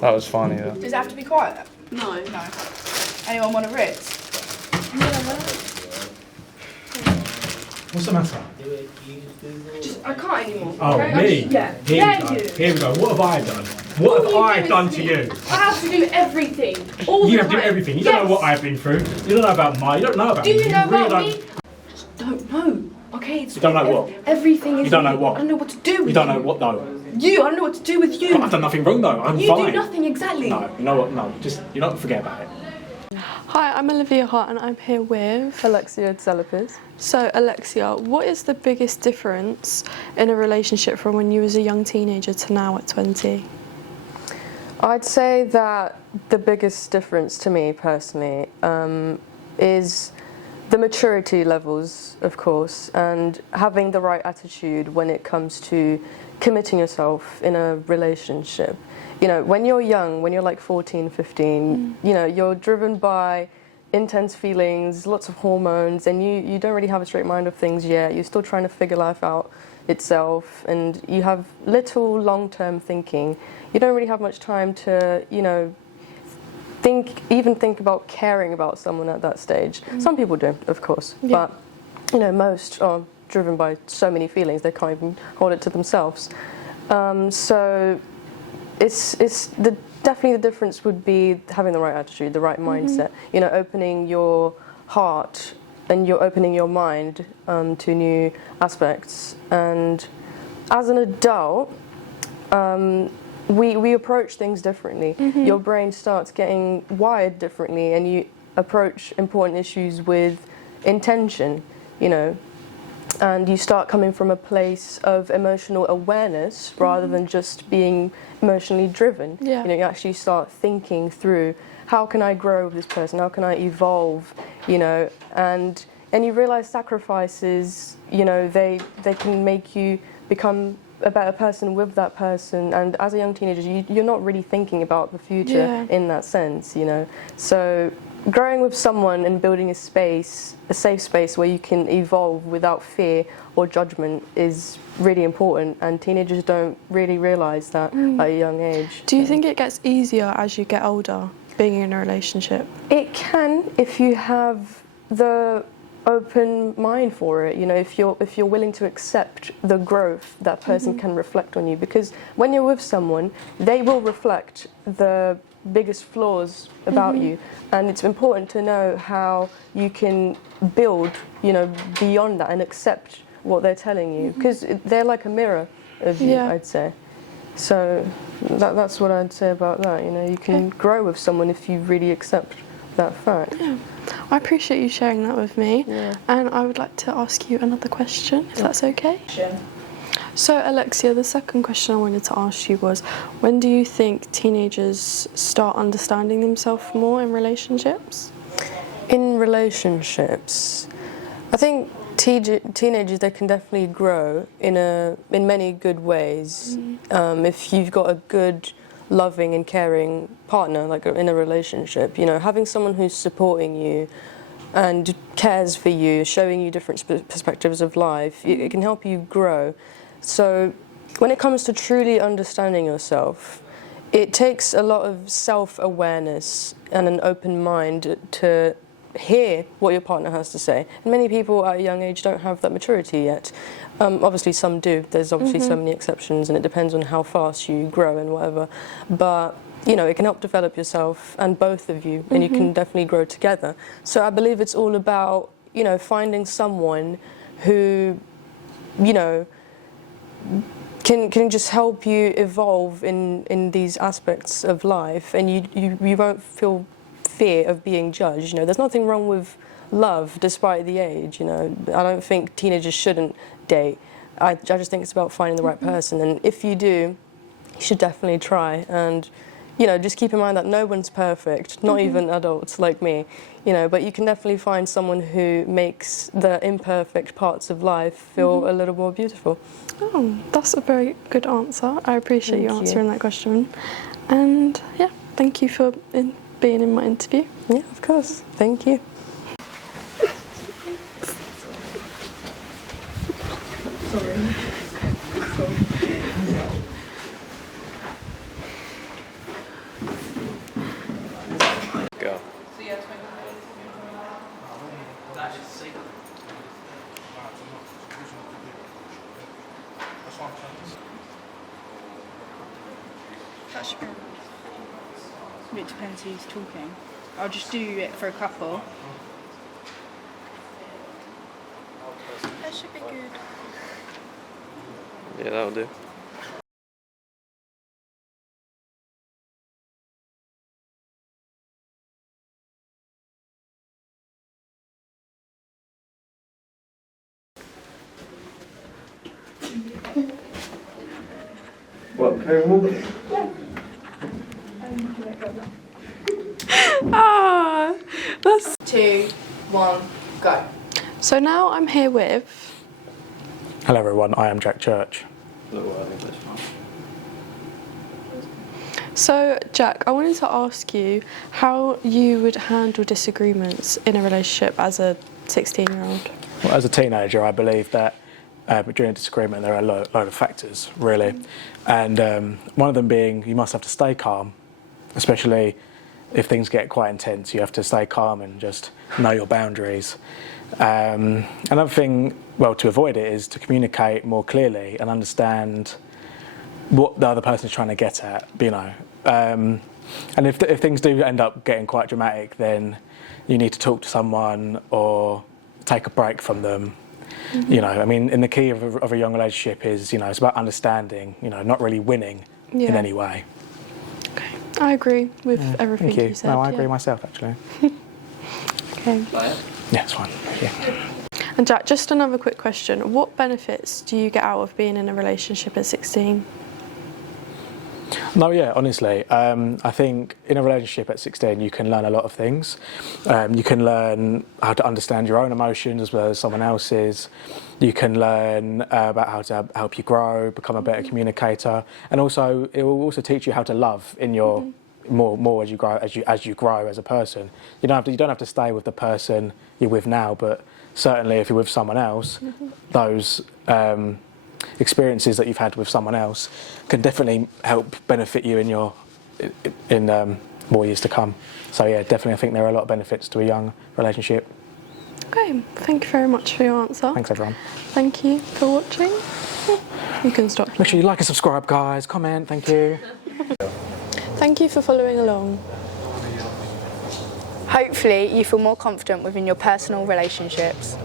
That was funny, yeah. Does it have to be quiet? No. No. Anyone want a Ritz? What's the matter? I can't anymore. Oh, okay? me? Yeah. Here we go. What have I done? What have I done to you? I have to do everything. All the You time. have to do everything. You don't know what I've been through. You don't know about mine. You don't know about me. Do you know really about me? Just don't know. Okay, it's You don't know what? Everything is. You don't know what? I don't know what to do with You don't know what though. You, I don't know what to do with you. But I've done nothing wrong though. I'm you fine. do nothing exactly. No, you know what? No, just forget about it. Hi, I'm Olivia Hart and I'm here with Alexia Tselopis. So Alexia, what is the biggest difference in a relationship from when you was a young teenager to now at 20? I'd say that the biggest difference to me personally is the maturity levels, of course, and having the right attitude when it comes to committing yourself in a relationship. You know, when you're young, when you're like 14, 15, you know, you're driven by intense feelings, lots of hormones, and you don't really have a straight mind of things yet. You're still trying to figure life out itself, and you have little long-term thinking. You don't really have much time to, you know, think about caring about someone at that stage. Some people do, of course, but you know, most are driven by so many feelings they can't even hold it to themselves. So definitely the difference would be having the right attitude, the right mindset. You know, opening your heart and you're opening your mind to new aspects. And as an adult, we approach things differently. Your brain starts getting wired differently, and you approach important issues with intention, you know, and you start coming from a place of emotional awareness rather than just being emotionally driven. Yeah. You know, you actually start thinking through, how can I grow with this person? How can I evolve? You know, and you realize sacrifices, you know, they can make you become a better person with that person. And as a young teenager, you're not really thinking about the future in that sense, you know. So growing with someone and building a safe space where you can evolve without fear or judgment is really important, and teenagers don't really realise that at a young age. Do you think it gets easier as you get older, being in a relationship? It can, if you have the open mind for it, you know, if you're willing to accept the growth that person can reflect on you, because when you're with someone, they will reflect the biggest flaws about you, and it's important to know how you can build, you know, beyond that and accept what they're telling you, because they're like a mirror of you, I'd say. So that's what I'd say about that. You know, you can grow with someone if you really accept that fact. Yeah, I appreciate you sharing that with me. Yeah. And I would like to ask you another question, if that's okay. So Alexia, the second question I wanted to ask you was, when do you think teenagers start understanding themselves more in relationships? In relationships, I think teenagers, they can definitely grow in many good ways. If you've got a good, loving and caring partner, like in a relationship, you know, having someone who's supporting you and cares for you, showing you different perspectives of life, it can help you grow. So when it comes to truly understanding yourself, it takes a lot of self-awareness and an open mind to hear what your partner has to say. And many people at a young age don't have that maturity yet. Obviously some do. There's obviously so many exceptions, and it depends on how fast you grow and whatever. But you know, it can help develop yourself and both of you, and you can definitely grow together. So I believe it's all about, you know, finding someone who, you know, can just help you evolve in these aspects of life, and you won't feel fear of being judged. You know, there's nothing wrong with love despite the age. You know, I don't think teenagers shouldn't date. I just think it's about finding the right person, and if you do, you should definitely try. And you know, just keep in mind that no one's perfect, not even adults like me, you know, but you can definitely find someone who makes the imperfect parts of life feel a little more beautiful. Oh, that's a very good answer. I appreciate you answering that question. And yeah, thank you for being in my interview. Yeah, of course. Thank you. That should be. It depends who's talking. I'll just do it for a couple. That should be good. Yeah, that'll do. What, carry walking? Ah, that's... 2, 1, go. So now I'm here with... Hello everyone, I am Jack Church. So Jack, I wanted to ask you how you would handle disagreements in a relationship as a 16-year-old. Well, as a teenager, I believe that during a disagreement there are a load of factors, really. And one of them being you must have to stay calm, especially if things get quite intense. You have to stay calm and just know your boundaries. Another thing, well, to avoid it is to communicate more clearly and understand what the other person is trying to get at, you know. And if things do end up getting quite dramatic, then you need to talk to someone or take a break from them. You know, I mean, and the key of a young relationship is, you know, it's about understanding, you know, not really winning in any way. Okay, I agree with everything Thank you. you said. No, I agree myself, actually. Okay. Yeah, it's fine. Yeah. And Jack, just another quick question. What benefits do you get out of being in a relationship at 16? No, yeah, honestly, I think in a relationship at 16 you can learn a lot of things. You can learn how to understand your own emotions as well as someone else's. You can learn about how to help you grow, become a better communicator, and also it will also teach you how to love in your more as you grow as a person. You don't have to stay with the person you're with now, but certainly if you're with someone else, those experiences that you've had with someone else can definitely help benefit you in more years to come. So yeah, definitely I think there are a lot of benefits to a young relationship. Okay, thank you very much for your answer. Thanks everyone. Thank you for watching. You can stop. Make sure you like and subscribe, guys. Comment, thank you. Thank you for following along. Hopefully you feel more confident within your personal relationships.